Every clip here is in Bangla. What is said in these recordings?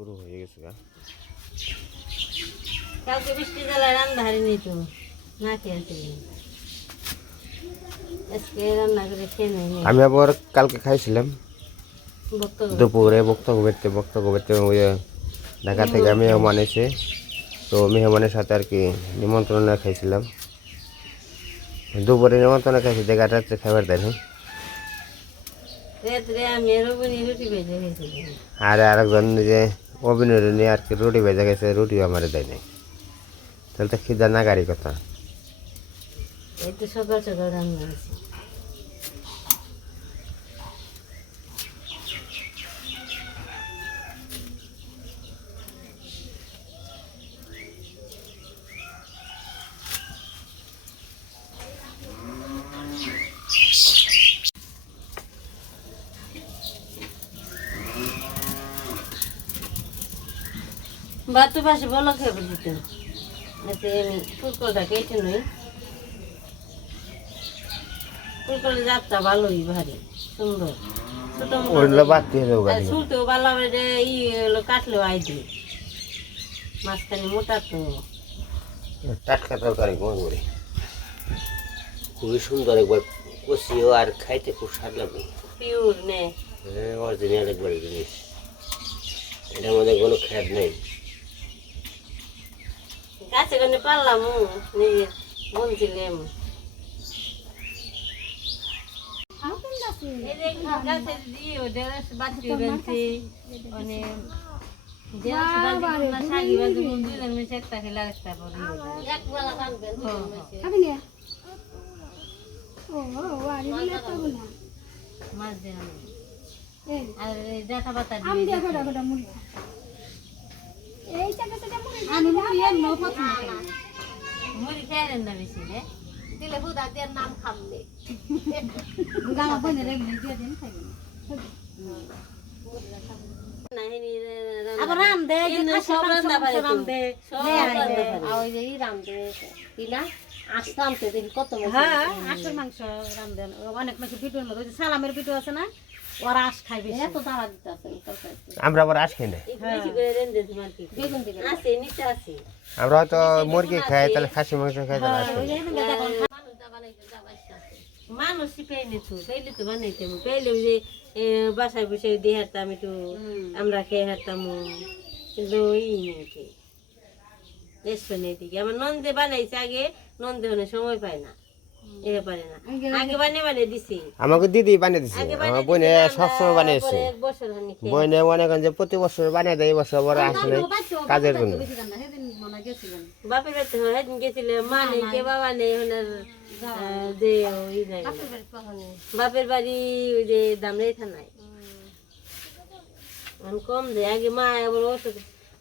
শুরু হয়ে গেছে কালকে বৃষ্টি জ্বালায় রান্না হারিনি তো। না খেয়েছি আজকে রান্না করে খেয়ে নেই আমি আবার কালকে খাইছিলাম। দুপুরে বক্তব্য করতে বক্তব্য করতে ওই ঢাকা থেকে মেহমান এসে তো মেহমানের সাথে আর কি নিমন্ত্রণে খাইছিলাম। দুপুরে নিমন্ত্রণে খাইছি দেখা রাত্রে খাবার দেয় খেয়েছি আর আরেকজন যে অভিনয় নিয়ে আর কি রুটি ভেজে গেছে, রুটিও আমার দেয় নাই। তাহলে তো খিদা না গাড়ি কথা সকাল সকাল রান্না আছে বাতু পাশে বলো খেয়ে দিত এতে আমি ফুলকলটা কেটে নই। ফুলকলের জাতটা ভালোই ভারী সুন্দর। ছোট ওইগুলো বাদ দিয়ে দেবো গাড়ি। ভালো হবে ই হলো কাটলেও আই দিই মাঝখানে মোটা তো। টাটকা তরকারি কোন করে? খুবই সুন্দর একবার কষিও আর খাইতে খুব স্বাদ লাগবে পিওর নে। হ্যাঁ অরিজিনাল একবার জিনিস। এটার মধ্যে কোনো খ্যাত নেই। গাছে গনে পারলাম নিজে বুনছিলাম এই যে গাছে দিয়ে ঢেঁড়স না। দিয়ে মুড়ি দিয়ে আবার রাম দে সব পারে রাম দে সব পারে ওই যে আস্তে আনতে দেখি কত হ্যাঁ মাংস রান্ধেন অনেক মাসে পিঠুর মতো ওই যে সালামের পিঠু আছে না? ওরা আঁশ খাই বেশি। এত দাওয়া দিতে আছে আমরা আবার আস খাই না? আছে আমরা হয়তো মুরগি খাই তাহলে খাসি মাংস খাই তাহলে আস খাই। মানুষই পেইলে তো পেইলে তো বানাইতে পেইলে যে এ, বাসায় বসে দিয়ে হারতাম একটু আমরা খেয়ে হারতাম কিন্তু ওই নেই কে। এসো নেই দিকে আমার নন্দে বানাইছে আগে নন্দে হলে সময় পায় না। আমাকে দিদি বানিয়ে দিছে। আগে আমার বোনে সবসময় বানিয়েছে বোনে মনে করেন যে প্রতি বছর বানিয়ে দেয় এই বছর বড় আসলে কাজের জন্য। বাপের বাড়িতে সেদিন গেছিলাম মা নেই কে বাবা নেই ওনার যে ওই নাই। বাপের বাড়ি ওই যে দামরাই থানায় কম দেয় আগে মা আবার ওষুধ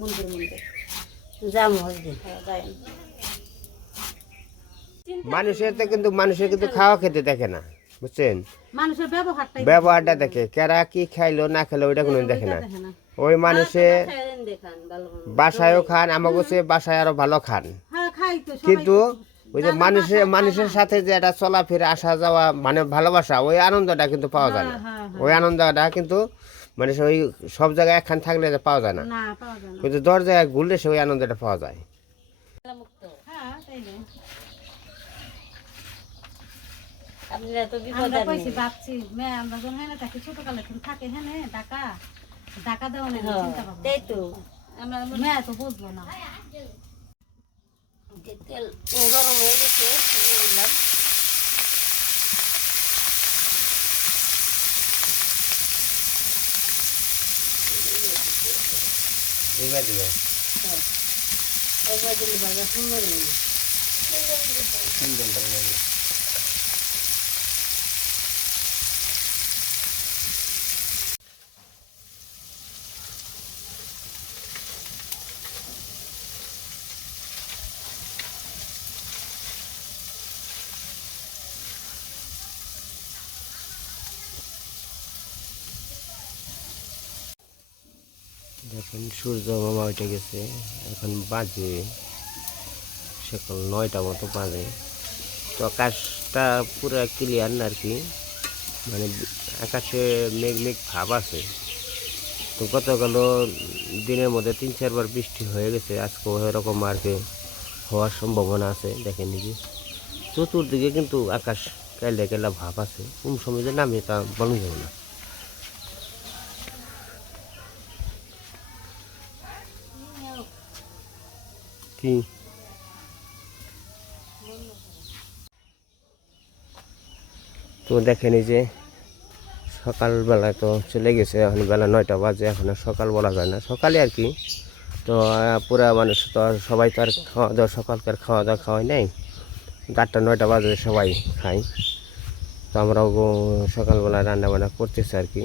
মন্দির মন্দির যাব হ্যাঁ মানুষের তো কিন্তু মানুষের কিন্তু খাওয়া খেতে দেখে না বুঝছেন? মানুষের ব্যবহারটা দেখে। কেরা কি খাইলো না খাইলো ওইটা কোনো দেখে না। ওই মানুষে ভালো মন্দ। বাসায়ও খান আমাকে সে বাসায় আরও ভালো খান। হ্যাঁ কিন্তু ওই যে মানুষের মানুষের সাথে যে একটা চলাফেরা আসা যাওয়া মানে ভালোবাসা ওই আনন্দটা কিন্তু পাওয়া যায় না। হ্যাঁ। ওই আনন্দটা কিন্তু মানে সে ওই সব জায়গায় একখান থাকলে যে পাওয়া যায় না। না পাওয়া যায় না। কিন্তু দশ জায়গায় ঘুরলে সে ওই আনন্দটা পাওয়া যায়। হ্যাঁ তাই না আপনারা তো বিপদ নেই। ভাবছি মেয়ে আমরা যখন হ্যাঁ থাকি ছোট কালে তুমি থাকে হ্যাঁ টাকা। টাকা দেওয়া নেই হ্যাঁ, চিন্তা ভাবনা। তাই তো। আমরা মেয়ে তো বুঝলো না। তেল গরম হয়ে গেছে দিয়ে দিবে একবার দিলে বাজার সুন্দর হয়ে এখন সূর্য মামা উঠে গেছে, এখন বাজে, সকাল নয়টা মতো বাজে। তো আকাশটা পুরো ক্লিয়ার না আর কি মানে আকাশে মেঘ মেঘ ভাব আছে। তো গতকাল দিনের মধ্যে তিন চারবার বৃষ্টি হয়ে গেছে, আজকেও এরকম আর কি হওয়ার সম্ভাবনা আছে, দেখেন নিজে চতুর্দিকে কিন্তু আকাশ কেলা কেলা ভাব আছে, কোন সময় যে নামে তা বলা যাবে না। কি তো দেখেন এই যে সকালবেলা তো চলে গেছে, এখন বেলা নয়টা বাজে, এখন সকাল বলা যায় না। সকালে আর কি, তো পুরা মানুষ তো সবাই তো আর খাওয়া দাওয়া সকালকার খাওয়া দাওয়া খাওয়াই নাই। আটটা নয়টা বাজে সবাই খাই তো আমরাও সকালবেলা রান্না বান্না করতেছি আর কি।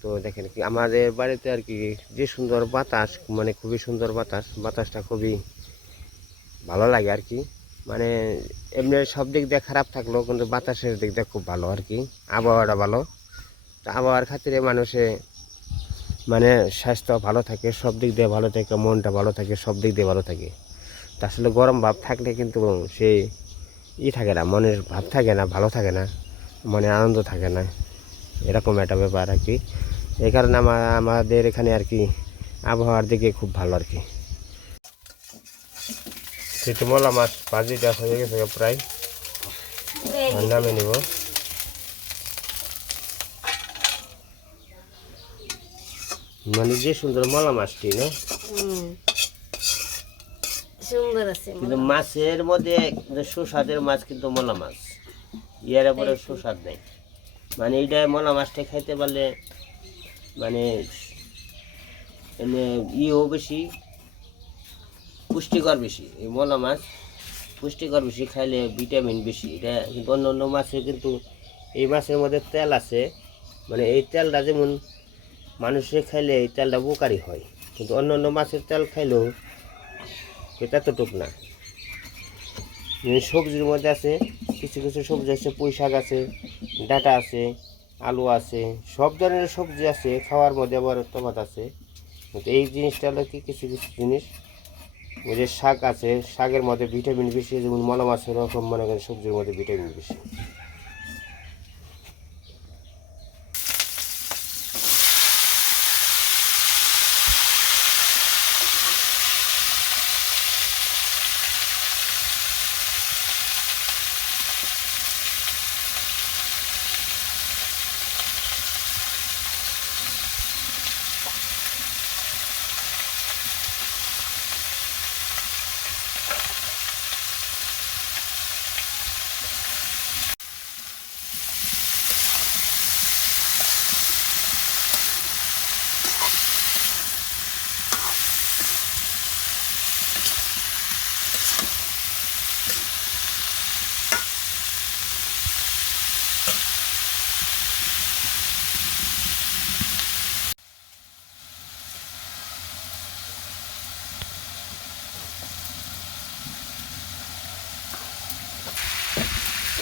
তো দেখেন কি, আমাদের বাড়িতে আর কি যে সুন্দর বাতাস মানে খুবই সুন্দর বাতাস, বাতাসটা খুবই ভালো লাগে আর কি। মানে এমনি সব দিক দিয়ে খারাপ থাকলেও কিন্তু বাতাসের দিক দিয়ে খুব ভালো আর কি, আবহাওয়াটা ভালো। তো আবহাওয়ার খাতিরে মানুষে মানে স্বাস্থ্য ভালো থাকে, সব দিক দিয়ে ভালো থাকে, মনটা ভালো থাকে, সব দিক দিয়ে ভালো থাকে। তা আসলে গরম ভাব থাকলে কিন্তু সে ই থাকে না, মনের ভাব থাকে না, ভালো থাকে না, মনে আনন্দ থাকে না। এরকম একটা ব্যাপার আর কি। এই কারণে আমার আমাদের এখানে আর কি আবহাওয়ার দিকে খুব ভালো আর কি। শীতমলা মাছ ভাজিটা হয়ে গেছে প্রায় নামে নিব। মানে যে সুন্দর মলা মাছটি না? সুন্দর আছে কিন্তু মাছের মধ্যে সুস্বাদের মাছ কিন্তু মলা মাছ। ইয়ার পরে সুস্বাদ নেই। মানে এইটা মলা মাছটা খাইতে পারলে মানে ইও বেশি, পুষ্টিকর বেশি। এই মলা মাছ পুষ্টিকর বেশি খাইলে ভিটামিন বেশি। এটা কিন্তু অন্য অন্য মাছে কিন্তু এই মাছের মধ্যে তেল আছে। মানে এই তেলটা যেমন মানুষে খাইলে এই তেলটা উপকারী হয়। কিন্তু অন্য অন্য মাছের তেল খাইলেও এটা তো টুক না সবজির মধ্যে আছে কিছু কিছু সবজি আছে, পুঁই শাক আছে, ডাটা আছে, আলু আছে, সব ধরনের সবজি আছে, খাওয়ার মধ্যে আবার তফাত আছে। কিন্তু এই জিনিসটা হলো কি, কিছু কিছু জিনিস, ওই যে শাক আছে, শাকের মধ্যে ভিটামিন বেশি, যেমন মলম আছে, ওরকম মনে করেন সবজির মধ্যে ভিটামিন বেশি।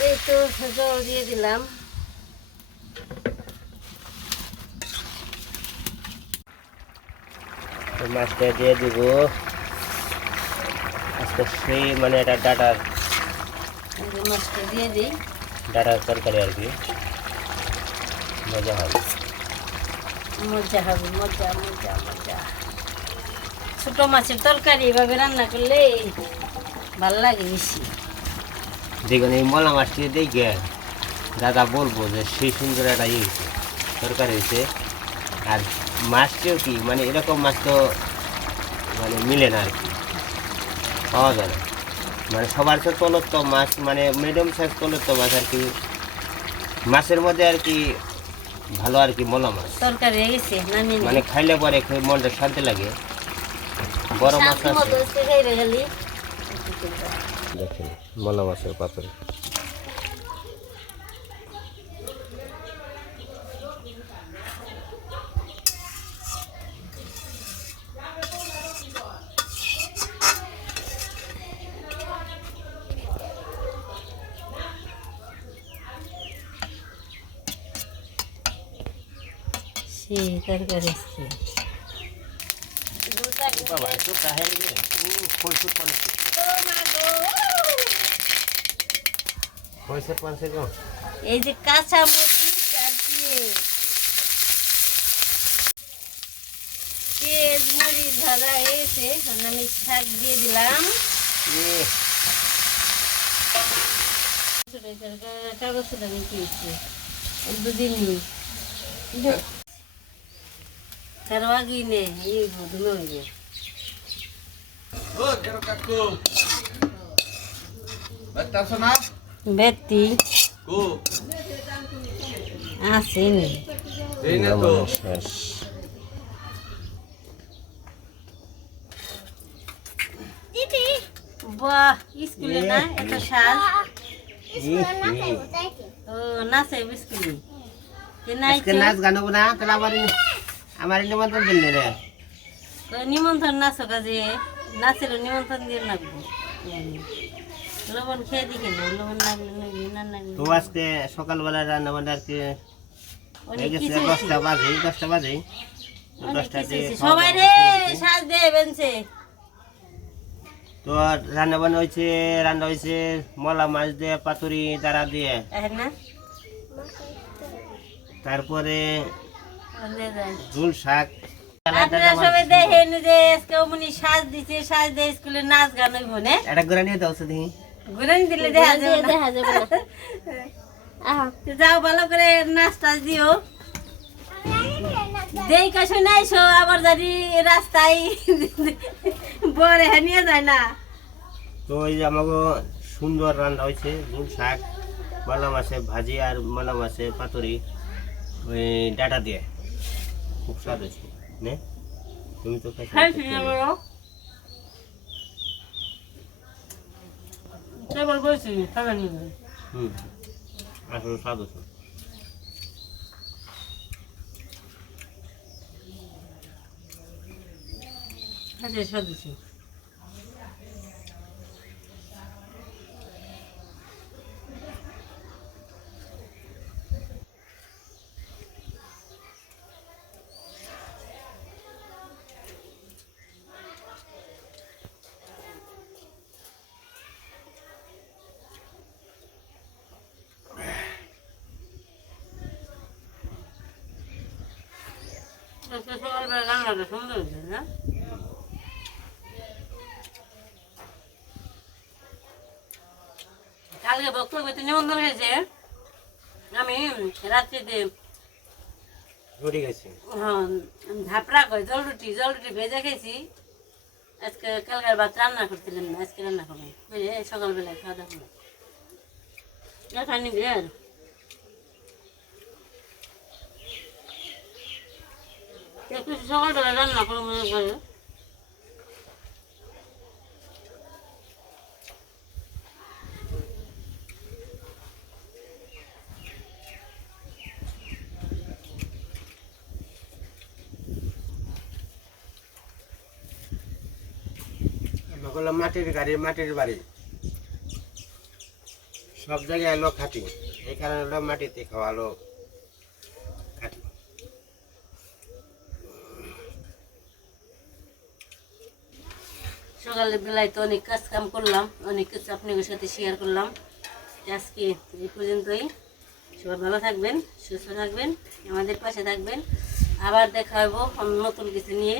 এই তো জল দিয়ে দিলাম। মাছটা দিয়ে দিব। আজকে সেই মানে এটা ডাটার মাছটা দিয়ে দিই। ডাটার তরকারি আর কি। মজা হবে। মজা হবে মজা মজা মজা। ছোট মাছের তরকারি এভাবে রান্না করলে ভালো লাগে বেশি। দেখুন এই মলা মাছটি দেখে দাদা বলব যে সেই সুন্দর একটা ইয়ে হয়েছে তরকারি হয়েছে। আর মাছটিও কি মানে এরকম মাছ তো মানে মিলে না আর কি পাওয়া যায় না। মানে সবার তো তলত মাছ মানে মিডিয়াম সাইজ তলত তো মাছ আর কি মাছের মধ্যে আর কি ভালো আর কি মলা মাছ। তরকারি গেছে মানে খাইলে পরে মনটা শান্তি লাগে। বড় মাছ আছে। দেখেন মলা মাছের পাতল সেই তরকারি আছে। তো কাহে রে ফুল ফুট পানছে পয়সা পানছে গো এই যে কাঁচা মরিচ আর পেঁয়াজ মরিচ ভাজা হয়েছে আমি শাক দিয়ে দিলাম। কাগজটা দুদিন কারও আগেই নেই এই ভদ্র হয়ে লবণ শেষ। বাহ স্কুলে না? এত সাজ। ও নাচে স্কুলে। নাচ গান হব না তাহলে আমার আমার নিমন্ত্রণ রে। নিমন্ত্রণ নাচো কাজে। নাচের নিমন্ত্রণ দিয়ে নাচবো লবণ খেয়ে দেখে না লবণ লাগলে লাগবে না লাগলে তো আজকে সকালবেলা রান্না বান্না আর কি হয়ে গেছে দশটা বাজে দশটা বাজে। দশটা কিছু দিয়ে হয়েছে। খাওয়া সবাই রে সাজ দে বেনছে তো রান্না বান্না হয়েছে রান্না হয়েছে মলা মাছ দিয়ে পাতুরি দাঁড়া দিয়ে। না? তারপরে ঝুল শাক। আপনারা সবাই দেখেন যে আজকে অমনি সাজ দিছে সাজ দিয়ে স্কুলে নাচ গান হইব না? করে নিয়ে দাও ঘুরেন দিলে দেখা যাবে। দেখা যাবে যাও ভালো করে টাচ দিও। দেই কাছে নাইছো আবার যদি রাস্তায় বরে হানিয়ে যায় না। তো ওই যে আমাকে সুন্দর রান্না হয়েছে ঝুল শাক মলা মাছে ভাজি আর মলা মাছে পাতুরি ওই ডাটা দিয়ে। খুব স্বাদ হয়েছে নে? তুমি তো খাইছো। কেবল বলছি খাবে হুম আসলে স্বাদ আছে। খাইছে সদিছি আজকে সকালবেলা রান্নাটা সুন্দর হয়েছে না কালকে বক্তব্য করতে নিমন্ত্রণ হয়েছে। আমি রাত্রিতে রুটি গেছে হ্যাঁ, ধাপড়া কই জল রুটি জল রুটি ভেজে খেয়েছি আজকে কালকার ভাত রান্না করছিলাম না আজকে রান্না করব। সকালবেলায় খাওয়া দাওয়া করব। এখানে বের আমরা মাটির গাড়ি, মাটির বাড়ি। সব জায়গায় লোক খাটি এই কারণে হলো মাটিতে খাওয়ালো খাটি সকালে বেলায় তো অনেক কাজ কাম করলাম, অনেক কিছু আপনাদের সাথে শেয়ার করলাম। আজকে এই পর্যন্তই। সবাই ভালো থাকবেন, সুস্থ থাকবেন, আমাদের পাশে থাকবেন। আবার দেখা হব নতুন কিছু নিয়ে।